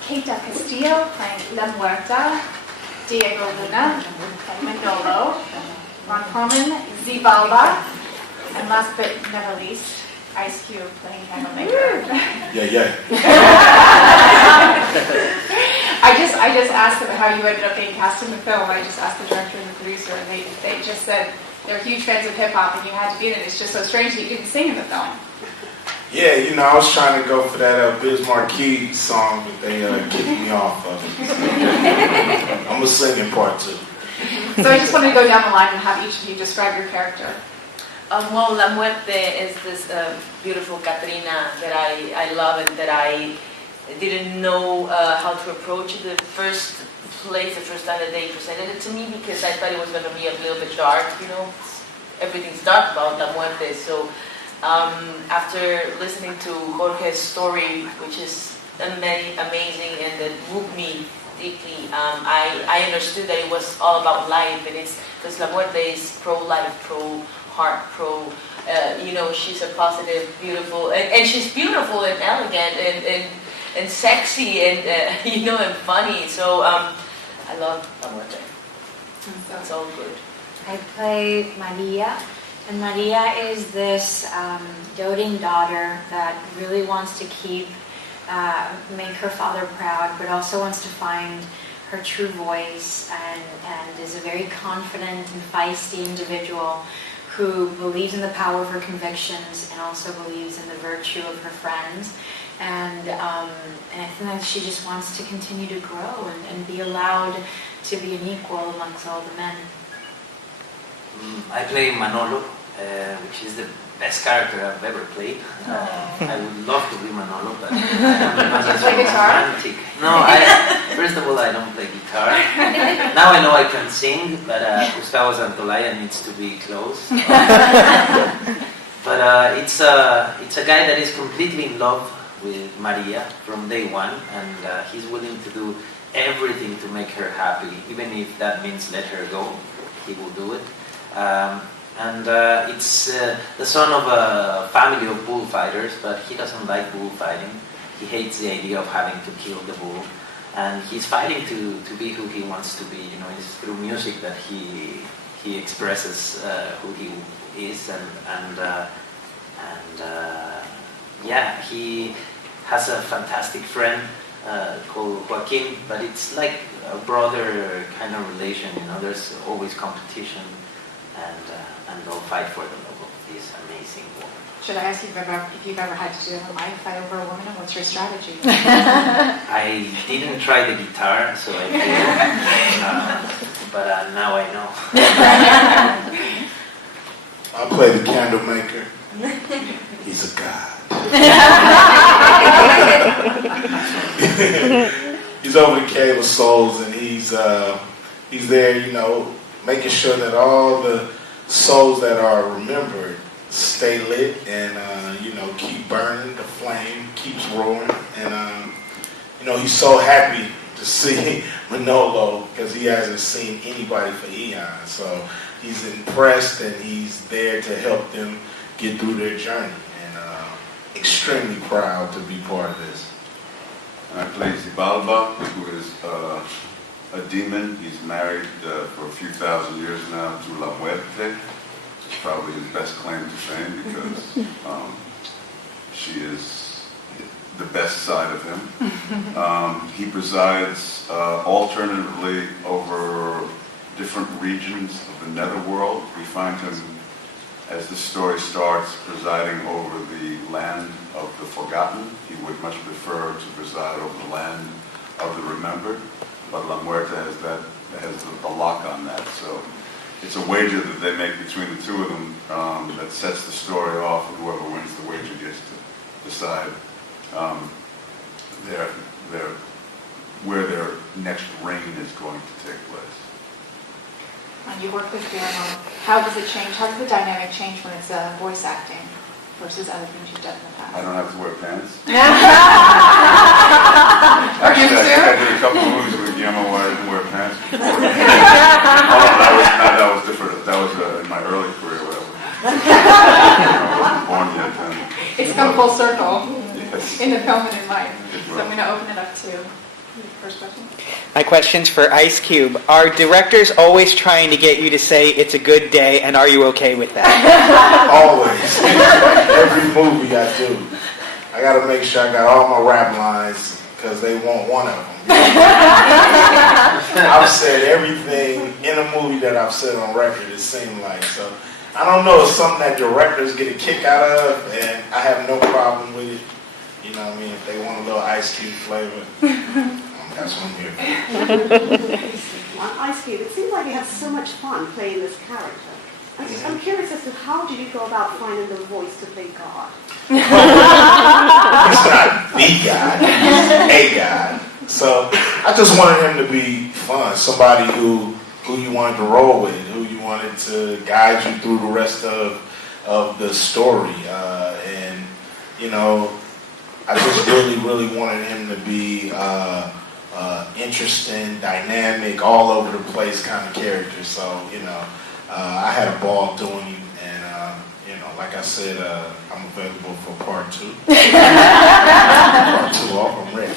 Kate del Castillo playing La Muerta, Diego Luna playing Manolo, Ron Perlman, Zibalba, and last but never least, Ice Cube playing Handlemaker. Yeah. I just asked them how you ended up being cast in the film. I just asked the director and the producer, and they just said they're huge fans of hip hop, and you had to be in it. It's just so strange that you didn't sing in the film. Yeah, I was trying to go for that Biz Markie song, but they kicked me off of it. I'm a singing part too. So I just wanted to go down the line and have each of you describe your character. Well, La Muerte is this beautiful Catrina that I love and that I didn't know how to approach the first time that they presented it to me, because I thought it was going to be a little bit dark, everything's dark about La Muerte. So after listening to Jorge's story, which is amazing and that moved me deeply, I understood that it was all about life, and it's because La Muerte is pro-life, pro-heart, she's a positive, beautiful, and she's beautiful and elegant and sexy and and funny. So I love La Muerte. It's all good. I play Maria, and Maria is this doting daughter that really wants to make her father proud, but also wants to find her true voice, and is a very confident and feisty individual who believes in the power of her convictions and also believes in the virtue of her friends. And I think that she just wants to continue to grow and be allowed to be an equal amongst all the men. I play Manolo, which is the best character I've ever played. I would love to be Manolo, but I'm not as romantic. No, first of all, I don't play guitar. Now I know I can sing, but Gustavo Santolaya needs to be close. But it's a guy that is completely in love with Maria from day one, and he's willing to do everything to make her happy, even if that means let her go. He will do it. It's the son of a family of bullfighters, but he doesn't like bullfighting. He hates the idea of having to kill the bull, and he's fighting to be who he wants to be. It's through music that he expresses who he is, he has a fantastic friend called Joaquin, but it's like a brother kind of relation. There's always competition, and they'll fight for the love of this amazing woman. Should I ask you if you've ever had to do a mic fight over a woman, and what's your strategy? I didn't try the guitar, so I did, but now I know. I play the candle maker. He's a god. He's over the Cave of Souls, and he's there, making sure that all the souls that are remembered stay lit and keep burning. The flame keeps roaring, and he's so happy to see Manolo because he hasn't seen anybody for eons. So he's impressed, and he's there to help them get through their journey, and extremely proud to be part of this. I play Zibalba, who is a demon. He's married for a few thousand years now to La Muerte, which is probably his best claim to fame because she is the best side of him. He presides alternately over different regions of the netherworld. We find him, as the story starts, presiding over the land of the forgotten. He would much prefer to preside over the land of the remembered, but La Muerte has a lock on that. So it's a wager that they make between the two of them that sets the story off, and whoever wins the wager gets to decide where their next reign is going to take place. And you work with Guillermo. How does it change? How does the dynamic change when it's voice acting versus other things you've done in the past? I don't have to wear pants. Or you Actually, do? I did a couple of movies with Guillermo where I didn't wear pants before. That was different. That was in my early career, whatever. I wasn't born yet then. It's come full circle Yes. in the film and in life. So I'm going to open open it up to the first question. My question's for Ice Cube. Are directors always trying to get you to say it's a good day, and are you okay with that? Always. Every movie I do, I got to make sure I got all my rap lines because they want one of them. I've said everything in a movie that I've said on record, it seemed like. So I don't know, it's something that directors get a kick out of, and I have no problem with it. You know what I mean? If they want a little Ice Cube flavor, that's what I'm here for. On Ice Cube, it seems like you have so much fun playing this character. I'm curious as to how did you go about finding the voice to play God? It's not the God, he's a God. So I just wanted him to be fun, somebody who you wanted to roll with, who you wanted to guide you through the rest of the story. And, you know, I just really wanted him to be interesting, dynamic, all over the place kind of character. So, you know, I had a ball doing it, and you know, like I said, I'm available for part 2. Part 2 off, I'm ready.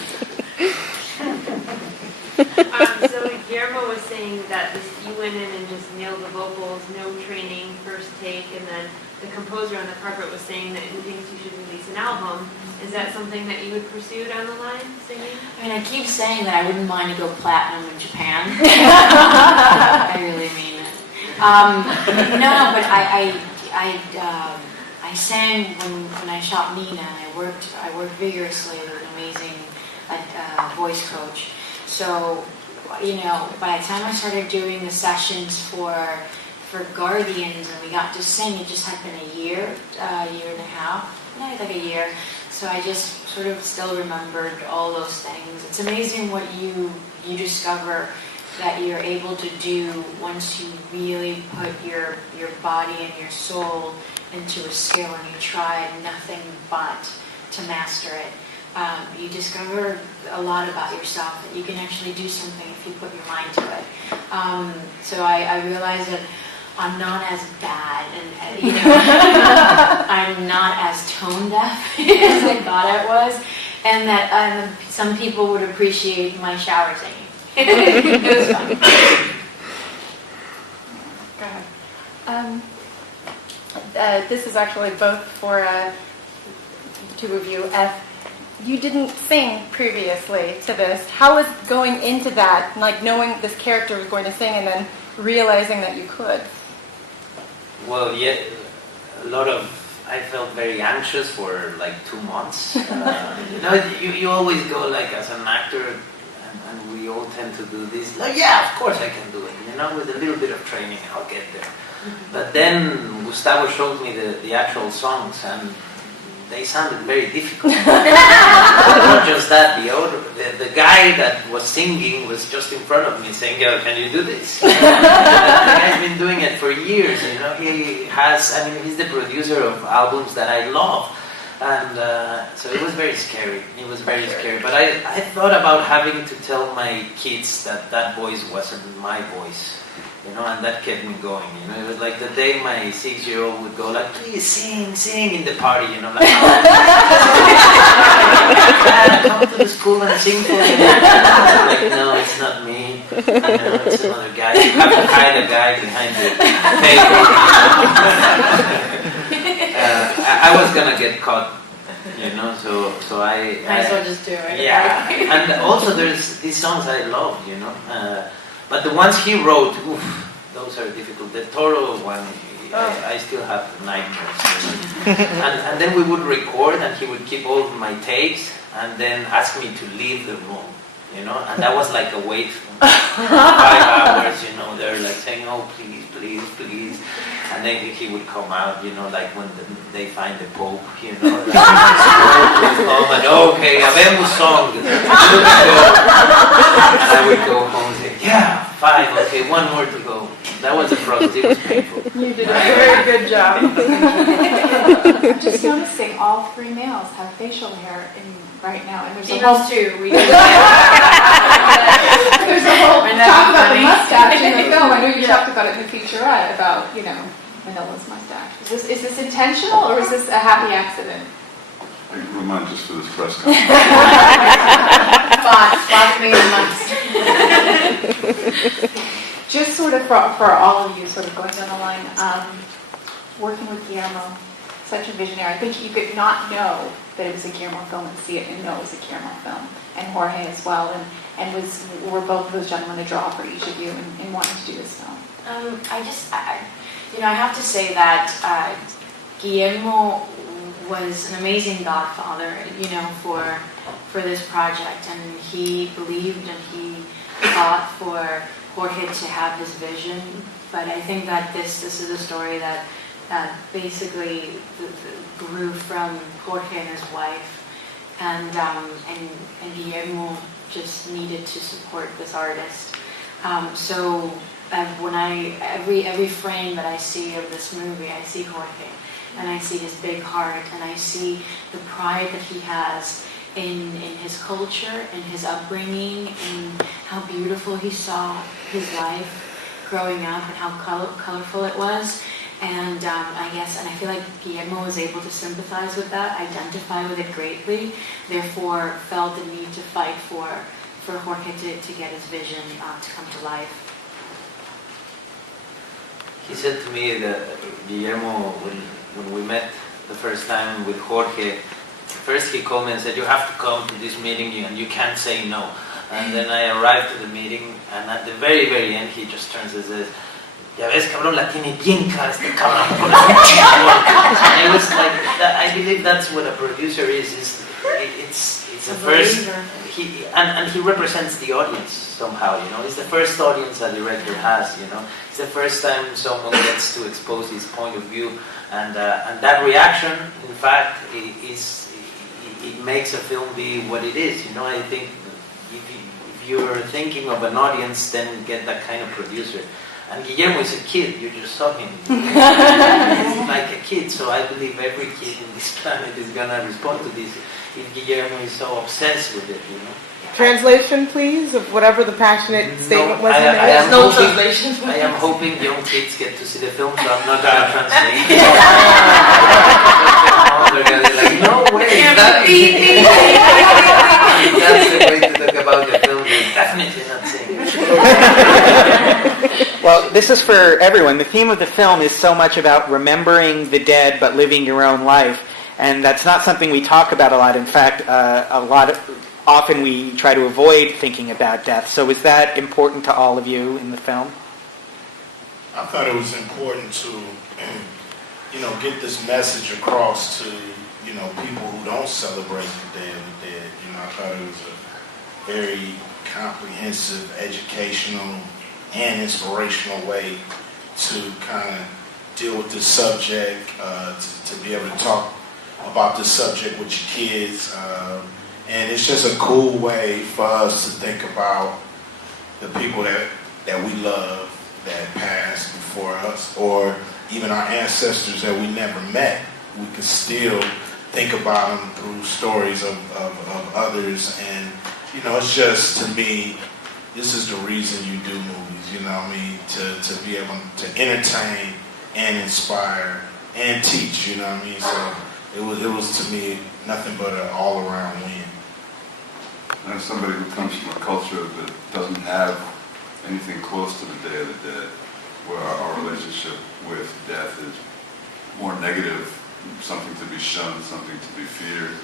So Guillermo was saying that you went in and just nailed the vocals, no training, first take, and then the composer on the carpet was saying that he thinks you should release an album. Is that something that you would pursue down the line, singing? I mean, I keep saying that I wouldn't mind to go platinum in Japan. I really mean it. No, but I sang when I shot Nina, and I worked vigorously with an amazing voice coach. So, you know, by the time I started doing the sessions for Guardians and we got to sing, it just had been a year and a half, like a year. So I just sort of still remembered all those things. It's amazing what you discover that you're able to do once you really put your body and your soul into a skill and you try nothing but to master it. You discover a lot about yourself, that you can actually do something if you put your mind to it. So I realized that I'm not as bad, and you know, I'm not as tone deaf as I thought I was, and that some people would appreciate my shower singing. It was fun. Go ahead. This is actually both for the two of you. You didn't sing previously to this. How was going into that, like knowing this character was going to sing and then realizing that you could? Well, yeah, I felt very anxious for like 2 months. You know, you always go like as an actor, and we all tend to do this. Like, yeah, of course I can do it. You know, with a little bit of training, I'll get there. But then Gustavo showed me the actual songs, and they sounded very difficult. Not just that, the guy that was singing was just in front of me saying, "Yo, can you do this?" The guy's been doing it for years, you know. He's the producer of albums that I love. And so it was very scary. It was very scary. But I thought about having to tell my kids that voice wasn't my voice. You know, and that kept me going. You know, it was like the day my 6-year-old would go like, "Please sing in the party." You know, like, "Dad, come to the school and sing for me." Like, no, it's not me. You know, it's another guy. You have to hide a guy behind the table. I was gonna get caught. You know, so I Might as well just do it. Yeah, and also there's these songs I love. You know. But the ones he wrote, those are difficult. The Toro one, I still have nightmares. You know? And then we would record, and he would keep all my tapes, and then ask me to leave the room. You know, and that was like a wait for 5 hours. You know, they're like saying, "Oh, please, please, please," and then he would come out. You know, like when they find the Pope. You know, like, home and okay, habemos song. And I would go home and say, "Yeah, fine, okay, one more to go." That was the process. It was painful. You did a very good job. I'm just noticing all 3 males have facial hair right now, and there's a whole too. there's a whole talk about the mustache in the film. I know you talked about it in the featurette about, you know, Manila's mustache. Is this intentional or is this a happy accident? I think we might just for this press conference. sort of for all of you, sort of going down the line, working with Guillermo, such a visionary. I think you could not know that it was a Guillermo film and see it and know it was a Guillermo film, and Jorge as well, and were both of those gentlemen a draw for each of you in wanting to do this film? I have to say that Guillermo was an amazing godfather, for this project, and he believed and he fought for Jorge to have his vision. But I think that this is a story that basically grew from Jorge and his wife, and Guillermo just needed to support this artist. So when every frame that I see of this movie, I see Jorge, and I see his big heart, and I see the pride that he has in his culture, in his upbringing, in how beautiful he saw his life growing up and how colorful it was. And I feel like Guillermo was able to sympathize with that, identify with it greatly, therefore felt the need to fight for Jorge to get his vision to come to life. He said to me that Guillermo, when we met the first time with Jorge, first he called me and said, you have to come to this meeting and you can't say no. And then I arrived to the meeting, and at the very, very end he just turns and says, ya ves, cabrón, la tiene bien cara este cabrón. And it was like, I believe that's what a producer is it's the first, he represents the audience somehow, It's the first audience a director has, It's the first time someone gets to expose his point of view, and that reaction, in fact, it makes a film be what it is, I think if you're thinking of an audience, then get that kind of producer. And Guillermo is a kid, you just saw him. He's like a kid, so I believe every kid in this planet is gonna respond to this if Guillermo is so obsessed with it, Translation, please, of whatever the passionate statement was. There's no translation. I am hoping young kids get to see the film, so I'm not gonna translate. They're gonna be like, no way, that's the way to talk about the film. You're definitely not saying it. Well, this is for everyone. The theme of the film is so much about remembering the dead but living your own life. And that's not something we talk about a lot. In fact, often we try to avoid thinking about death. So is that important to all of you in the film? I thought it was important to, get this message across to, people who don't celebrate the Day of the Dead. I thought it was a very comprehensive, educational, and inspirational way to kind of deal with this subject, to be able to talk about this subject with your kids. And it's just a cool way for us to think about the people that we love that passed before us, or even our ancestors that we never met. We can still think about them through stories of others. And, it's just, to me, this is the reason you do movies, to be able to entertain and inspire and teach, So it was to me nothing but an all-around win. And as somebody who comes from a culture that doesn't have anything close to the Day of the Dead, where our relationship with death is more negative, something to be shunned, something to be feared.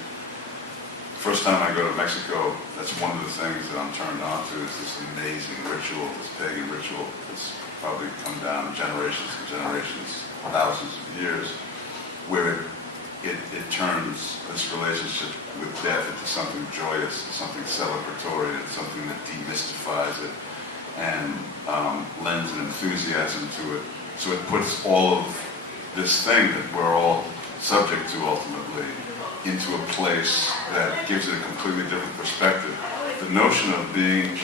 First time I go to Mexico, that's one of the things that I'm turned on to, is this amazing ritual, this pagan ritual that's probably come down generations and generations, thousands of years, where it turns this relationship with death into something joyous, something celebratory, and something that demystifies it and lends an enthusiasm to it. So it puts all of this thing that we're all subject to ultimately into a place that gives it a completely different perspective. The notion of being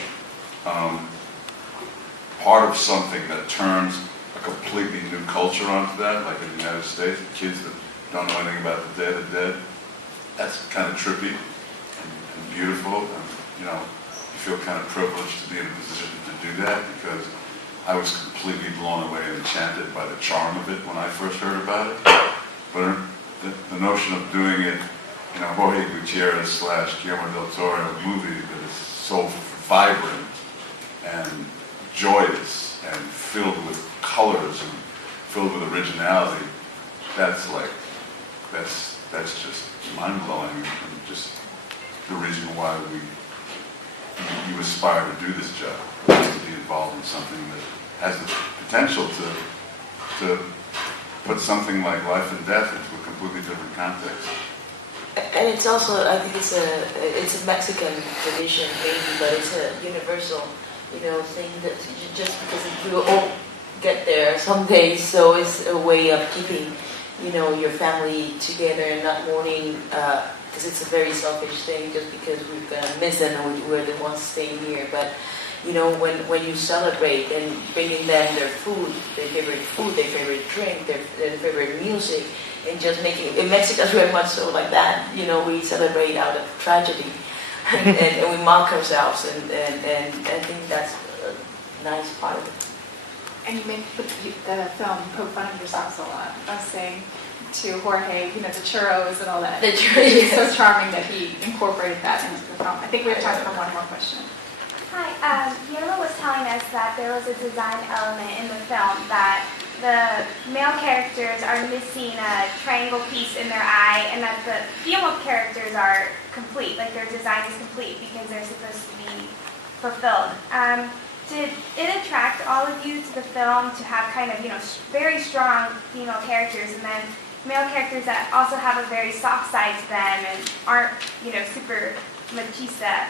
part of something that turns a completely new culture onto that, like in the United States, kids that don't know anything about the Day of the Dead, that's kind of trippy and beautiful, and you feel kind of privileged to be in a position to do that, because I was completely blown away and enchanted by the charm of it when I first heard about it. But the notion of doing it in a Jorge Gutierrez / Guillermo del Toro movie that is so vibrant and joyous and that's just mind-blowing, and just the reason why you aspire to do this job, is to be involved in something that has the potential to put something like life and death into a completely different context. And it's also, I think it's a Mexican tradition maybe, but it's a universal, thing that just because we will all get there someday, so it's a way of keeping, your family together and not mourning, because it's a very selfish thing just because we're going to miss them and we're the ones staying here. But, when you celebrate and bringing them their food, their favorite drink, their favorite music, and just making, in Mexico is very much so like that, we celebrate out of tragedy and we mock ourselves, and I think that's a nice part of it. And you make the film poke fun of yourselves a lot. I was saying to Jorge, the churros and all that. The churros, It's so charming that he incorporated that into the film. I think we have time for one more question. Hi, Guillermo was telling us that there was a design element in the film that the male characters are missing a triangle piece in their eye, and that the female characters are complete, like their design is complete because they're supposed to be fulfilled. Did it attract all of you to the film to have kind of, very strong female characters and then male characters that also have a very soft side to them and aren't, super machista?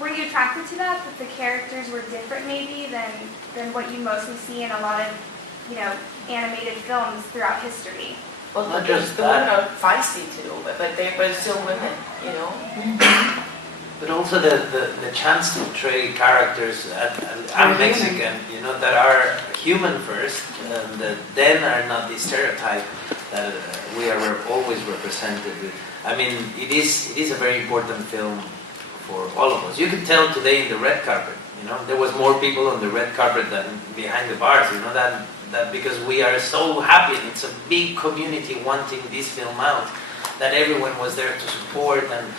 Were you attracted to that the characters were different maybe than what you mostly see in a lot of, animated films throughout history? Well, Not just the that. women are feisty too, but they're still women, But also the chance to portray characters, I'm Mexican, that are human first, and that then are not the stereotype that we are always represented with. I mean, it is a very important film for all of us. You could tell today in the red carpet, there was more people on the red carpet than behind the bars, that because we are so happy, and it's a big community wanting this film out, that everyone was there to support, and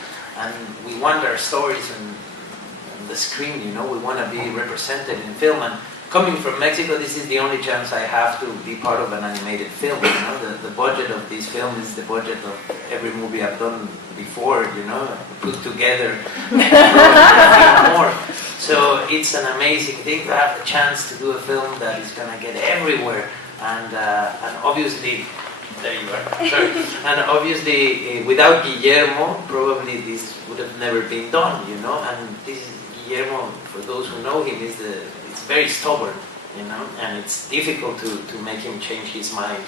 we want our stories on the screen, we want to be represented in film. And coming from Mexico, this is the only chance I have to be part of an animated film. The budget of this film is the budget of every movie I've done before, put together more. So it's an amazing thing to have a chance to do a film that is going to get everywhere. And obviously, there you are. Sorry. And obviously, without Guillermo, probably this would have never been done, And this is Guillermo, for those who know him, it's very stubborn, and it's difficult to make him change his mind.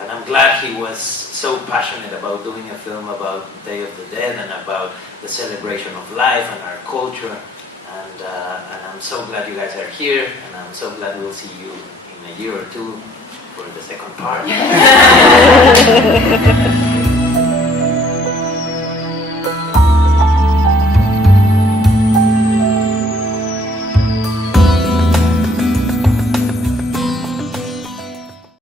And I'm glad he was so passionate about doing a film about Day of the Dead and about the celebration of life and our culture. And I'm so glad you guys are here, and I'm so glad we'll see you in a year or two for the second part.